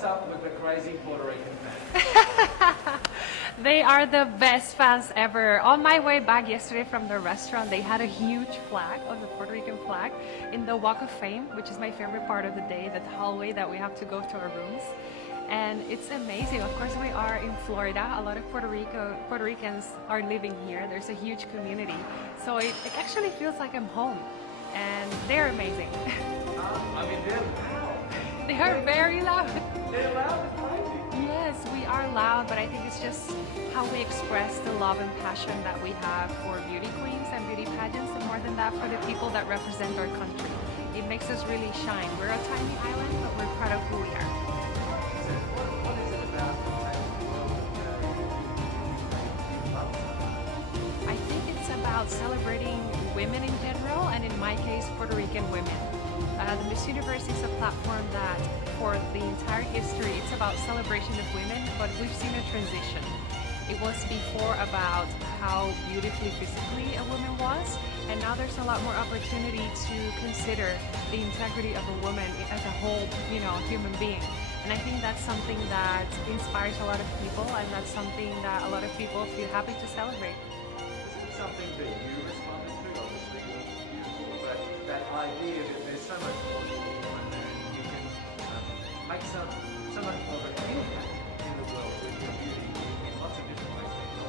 what's up with the crazy Puerto Rican fans? They are the best fans ever. On my way back yesterday from the restaurant, they had a huge flag of the Puerto Rican flag in the Walk of Fame, which is my favorite part of the day, that hallway that we have to go to our rooms. And it's amazing. Of course, we are in Florida. A lot of Puerto Ricans are living here. There's a huge community. So it actually feels like I'm home. And they're amazing. I mean, they're loud. They are very loud. They're loud and crazy. Yes, we are loud, but I think it's just how we express the love and passion that we have for beauty queens and beauty pageants, and more than that, for the people that represent our country. It makes us really shine. We're a tiny island, but we're proud of who we are. So what is it about the fashion world that you love so much? I think it's about celebrating women in general, and in my case, Puerto Rican women. The MissUniverse is a platform that, for the entire history, it's about celebration of women, but we've seen a transition. It was before about how beautifully physically a woman was, and now there's a lot more opportunity to consider the integrity of a woman as a whole, human being. And I think that's something that inspires a lot of people, and that's something that a lot of people feel happy to celebrate. Is it something that you responded to? Obviously, you're beautiful, but that idea that there's so much more to a woman and you can make so much more of an impact in the world with your beauty in lots of different ways than you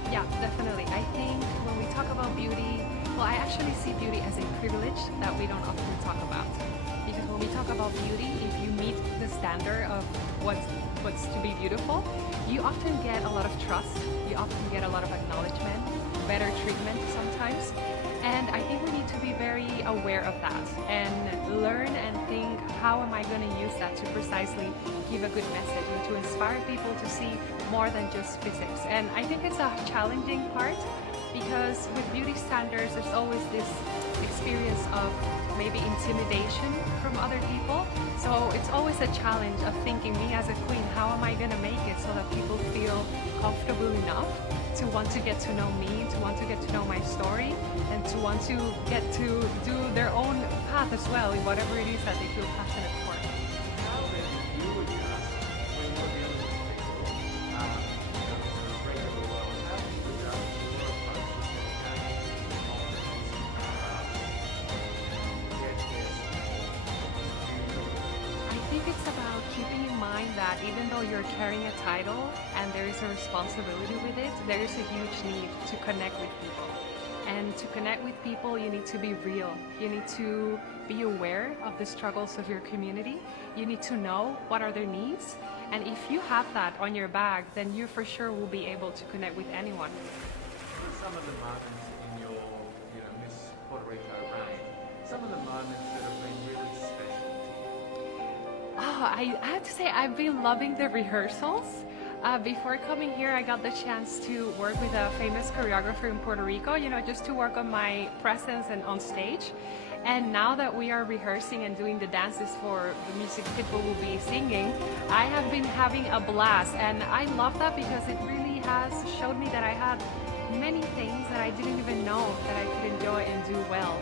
know. Yeah, definitely. I think when we talk about beauty, well, I actually see beauty as a privilege that we don't often talk about. Because when we talk about beauty, if you meet the standard of what's to be beautiful, you often get a lot of trust, you often get a lot of acknowledgement, better treatment sometimes. And I think we need to be very aware of that and learn and think, how am I going to use that to precisely give a good message and to inspire people to see more than just physics. And I think it's a challenging part, because with beauty standards, there's always this experience of maybe intimidation from other people. So it's always a challenge of thinking, me as a queen, how am I going to make it so that people feel comfortable enough to want to get to know me, to want to get to know my story, and to want to get to do their own path as well in whatever it is that they feel passionate for. How then do you adjust when you're dealing with people in the regular world? How do you adjust your approach to gaining confidence and get this? I think it's about keeping in mind that even though you're carrying a title and there is a responsibility with it, there is a huge need to connect with people. And to connect with people, you need to be real. You need to be aware of the struggles of your community. You need to know what are their needs. And if you have that on your bag, then you for sure will be able to connect with anyone. What are some of the moments in your, Miss Puerto Rico reign? Some of the moments that have been really special to you? Oh, I have to say, I've been loving the rehearsals. Before coming here, I got the chance to work with a famous choreographer in Puerto Rico, just to work on my presence and on stage. And now that we are rehearsing and doing the dances for the music people will be singing, I have been having a blast. And I love that because it really has showed me that I had many things that I didn't even know that I could enjoy and do well.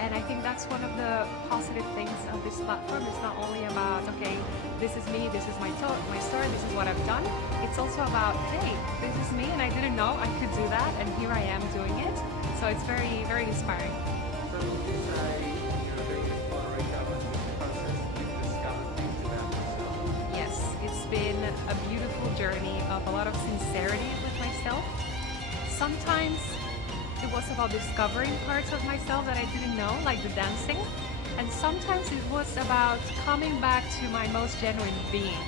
And I think that's one of the positive things of this platform. It's not only about, okay, this is me, this is my story, this is what I've done. It's also about, hey, this is me and I didn't know I could do that, and here I am doing it. So it's very, very inspiring. So would you say being in Puerto Rico and the process you've discovered things about yourself? Yes, it's been a beautiful journey of a lot of sincerity with myself. Sometimes it was about discovering parts of myself that I didn't know, like the dancing. And sometimes it was about coming back to my most genuine being.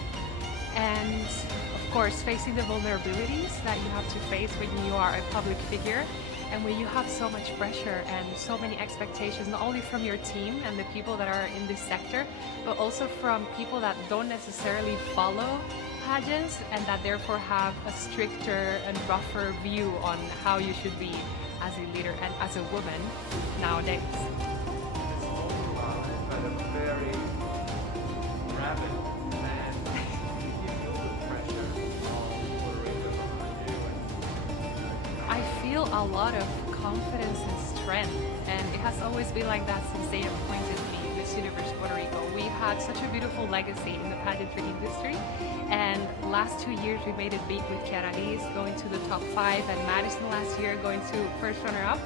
And of course, facing the vulnerabilities that you have to face when you are a public figure and when you have so much pressure and so many expectations, not only from your team and the people that are in this sector, but also from people that don't necessarily follow pageants and that therefore have a stricter and rougher view on how you should be as a leader and as a woman nowadays. It's all love, but a very rabid man. You feel the pressure of Puerto Rico behind you, I feel a lot of confidence and strength, and it has always been like that since they appointed me MissUniverse Puerto Rico. We had such a beautiful legacy in the pageantry industry. And last 2 years we made it big with Chiara Liz going to the top 5 and Madison last year going to first runner-up.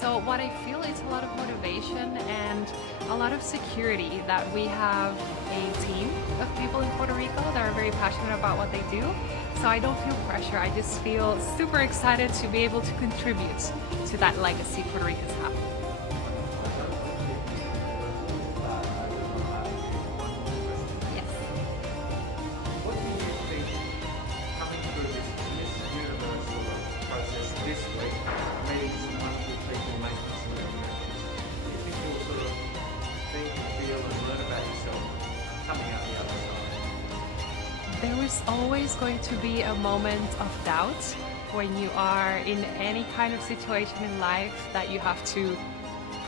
So what I feel is a lot of motivation and a lot of security that we have a team of people in Puerto Rico that are very passionate about what they do. So I don't feel pressure. I just feel super excited to be able to contribute to that legacy Puerto Ricans have. Yes. What do you think, coming through this MissUniverse sort of process this week, meeting some wonderful people, making some connections, do you think you'll sort of think, feel and learn about yourself coming out the other side? There is always going to be a moment of doubt when you are in any kind of situation in life that you have to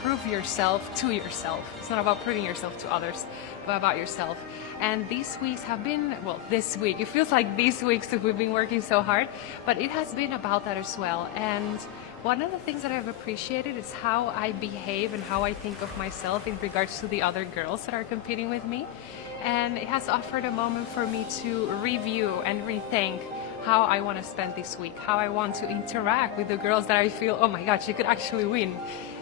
prove yourself to yourself. It's not about proving yourself to others, but about yourself. And these weeks have been, well, this week, it feels like these weeks that we've been working so hard, but it has been about that as well. And one of the things that I've appreciated is how I behave and how I think of myself in regards to the other girls that are competing with me. And it has offered a moment for me to review and rethink how I want to spend this week, how I want to interact with the girls that I feel, oh my God, she could actually win.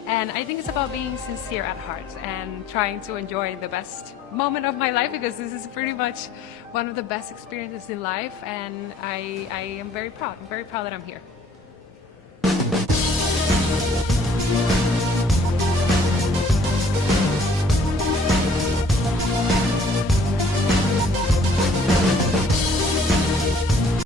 And I think it's about being sincere at heart and trying to enjoy the best moment of my life, because this is pretty much one of the best experiences in life, and I am very proud. I'm very proud that I'm here.